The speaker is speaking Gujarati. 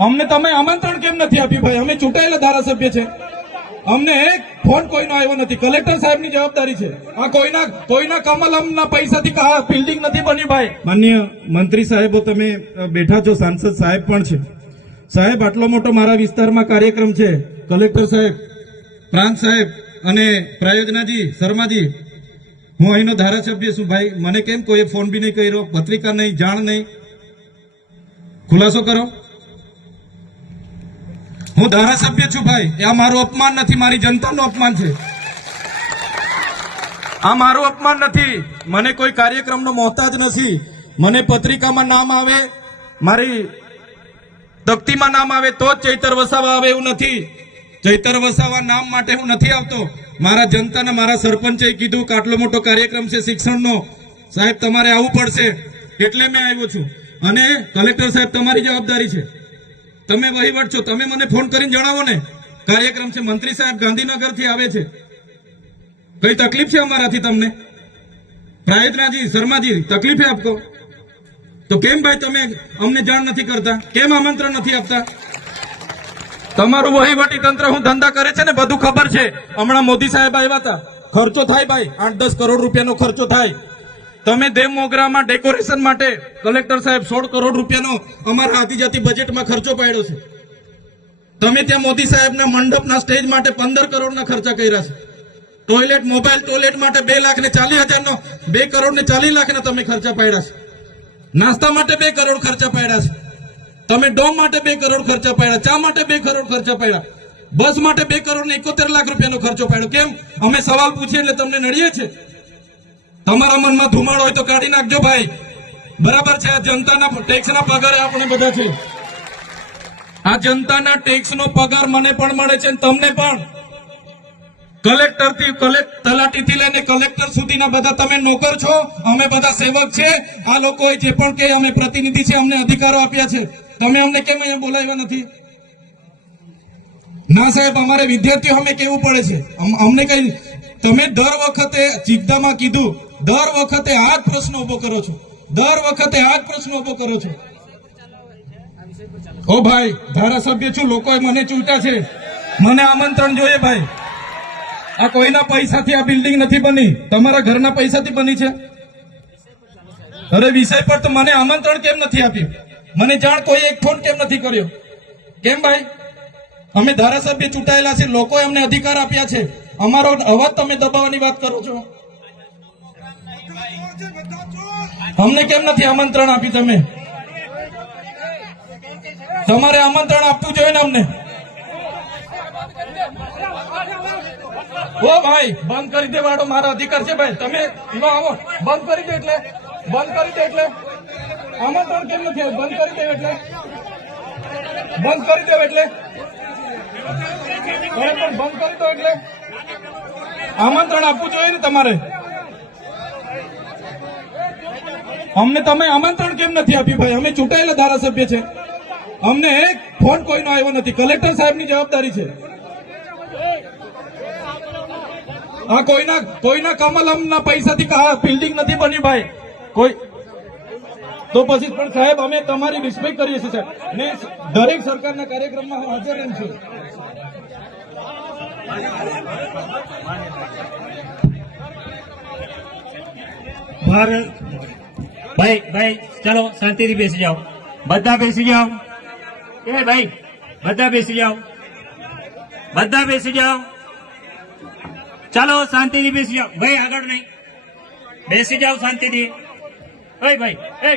અમને તમે આમંત્રણ કેમ નથી આપ્યું ભાઈ? અમે ચૂંટાયેલા ધારાસભ્ય છે. અમને ફોન કોઈનો આવ્યો નથી. કલેક્ટર સાહેબની જવાબદારી છે. આ કોઈના કોઈના કમલમના પૈસાથી કા- બિલ્ડિંગ નથી બની ભાઈ. માન્ય મંત્રી સાહેબો, તમે બેઠા છો. સાંસદ સાહેબ પણ છે. સાહેબ, આટલો મોટો મારા વિસ્તારમાં કાર્યક્રમ છે. કલેક્ટર સાહેબ, પ્રાંત સાહેબ અને પ્રાયોજનાજી, શર્માજી, હું અહીંનો ધારાસભ્ય છું ભાઈ. મને કેમ કોઈ ફોન બી નહીં કર્યો? પત્રિકા નહીં, જાણ નહીં? ખુલાસો કરો. હું ધારાસભ્ય છું ભાઈ. આ મારું અપમાન નથી, મારી જનતાનું અપમાન છે. આ મારું અપમાન નથી. મને કોઈ કાર્યક્રમનો મોહતાજ નથી. મને પત્રિકામાં નામ આવે, મારી તકતીમાં નામ આવે, તો જ ચૈતર વસાવા આવે એવું નથી. ચૈતર વસાવા નામ માટે હું નથી આવતો. મારા જનતાને મારા સરપંચે કીધું કે આટલો મોટો કાર્યક્રમ છે શિક્ષણનો. સાહેબ, તમારે આવવું પડશે. એટલે મેં આવ્યો છું. અને કલેક્ટર સાહેબ, તમારી જવાબદારી છે. તમે વહીવટ છો, તમે મને ફોન કરીને જણાવો ને. કાર્યક્રમ છે, મંત્રી સાહેબ ગાંધીનગરથી આવે છે. કઈ તકલીફ છે અમારાથી તમને? પ્રાયતનાજી શર્માજી, તકલીફ છે આપકો? તો કેમ ભાઈ તમે અમને જાણ નથી કરતા? કેમ આમંત્રણ નથી આપતા? તમારું વહીવટી તંત્ર હું ધંધા કરે છે ને, બધું ખબર છે. હમણાં મોદી સાહેબ આવ્યા હતા. ખર્ચો થાય ભાઈ, આઠ દસ કરોડ રૂપિયાનો ખર્ચો થાય. તમે દેવમોગરામાં ડેકોરેશન માટે કલેક્ટર સાહેબ સોળ કરોડ રૂપિયાનો અમારા આદિજાતિ બજેટમાં ખર્ચો પાડ્યો છે. તમે ત્યાં મોદી સાહેબના મંડપના સ્ટેજ માટે પંદર કરોડના ખર્ચા કર્યા છે. ટોયલેટ, મોબાઈલ ટોયલેટ માટે બે લાખ ને ચાલીસ હજારનો, બે કરોડ ને ચાલીસ લાખના તમે ખર્ચા પાડ્યા છે. નાસ્તા માટે બે કરોડ ખર્ચા પાડ્યા છે. તમે ડોમ માટે બે કરોડ ખર્ચા પાડ્યા, ચા માટે બે કરોડ ખર્ચા પાડ્યા. બસ માટે બે કરોડ ને એકોતેર લાખ રૂપિયાનો ખર્ચો પાડ્યો. કેમ? અમે સવાલ પૂછીએ એટલે તમને નડીએ છે તમારા મનમાં ધુમાડો હોય તો કાઢી નાખજો ભાઈ. બરાબર છે, આ જનતાના ટેક્સના પગાર આપણે બધા છે. આ જનતાના ટેક્સનો પગાર મને પણ મળે છે તમને પણ. કલેક્ટરથી કલેક્ટ તલાટી થી લઈને કલેક્ટર સુધીના બધા તમે નોકર છો. અમે બધા સેવક છે. આ લોકો જે પણ કે અમે પ્રતિનિધિ છે, અમને અધિકારો આપ્યા છે. તમે અમને કેમ અહીંયા બોલાવ્યા નથી? ના સાહેબ, અમારે વિદ્યાર્થીઓ, અમે કેવું પડે છે? અમ- અમને કઈ, તમે દર વખતે ચિંતામાં કીધું દર વખતે આ જ પ્રશ્ન ઊભો કરો છો. દર વખતે આ જ પ્રશ્ન ઊભો કરો છો. ઓ ભાઈ, ધારાસભ્ય છું, લોકોએ મને ચૂંટ્યા છે. મને આમંત્રણ જોઈએ ભાઈ. આ કોઈના પૈસાથી આ બિલ્ડિંગ નથી બની? તમારા ઘરના પૈસાથી બની છે? અરે વિષય પર તો મને આમંત્રણ કેમ નથી આપ્યું? મને જાણ કોઈ એક ફોન કેમ નથી કર્યો? કેમ ભાઈ? અમે ધારાસભ્ય ચૂંટાયેલા છે લોકોએ અમને અધિકાર આપ્યા છે. અમારો અવાજ તમે દબાવવાની વાત કરો છો. અમને કેમ નથી આમંત્રણ આપી તમે? તમારે આમંત્રણ આપવું જોઈએ ને અમને? ઓ ભાઈ, બંધ કરી દે વાળો મારો અધિકાર છે ભાઈ. તમે આવો. બંધ કરી દે એટલે. બંધ કરી દે એટલે. આમંત્રણ કેમ નથી બંધ કરી દે એટલે. બંધ કરી દે એટલે. બંધ કરી દો એટલે. આમંત્રણ આપવું જોઈએ ને તમારે? અમને તમે આમંત્રણ કેમ નથી આપ્યું ભાઈ? અમે ચૂંટાયેલા ધારાસભ્ય છે. અમને એક ફોન કોઈનો આવ્યો નથી. કલેક્ટર સાહેબની જવાબદારી છે. આ કોઈના કોઈના કમલમના પૈસાથી બિલ્ડિંગ નથી બની ભાઈ? કોઈ તો પછી પણ સાહેબ, અમે તમારી રિસ્પેક્ટ કરીએ છીએ, સાહેબ. ને દરેક સરકારના કાર્યક્રમમાં હું હાજર રહું છું. ભારત ભાઈ ભાઈ ચલો શાંતિથી બેસી જાઓ બધા બેસી જાઓ એ ભાઈ બધા બેસી જાઓ બધા બેસી જાઓ ચાલો શાંતિથી બેસી જાઓ ભાઈ આગળ નહીં બેસી જાઓ શાંતિથી ઓય ભાઈ એ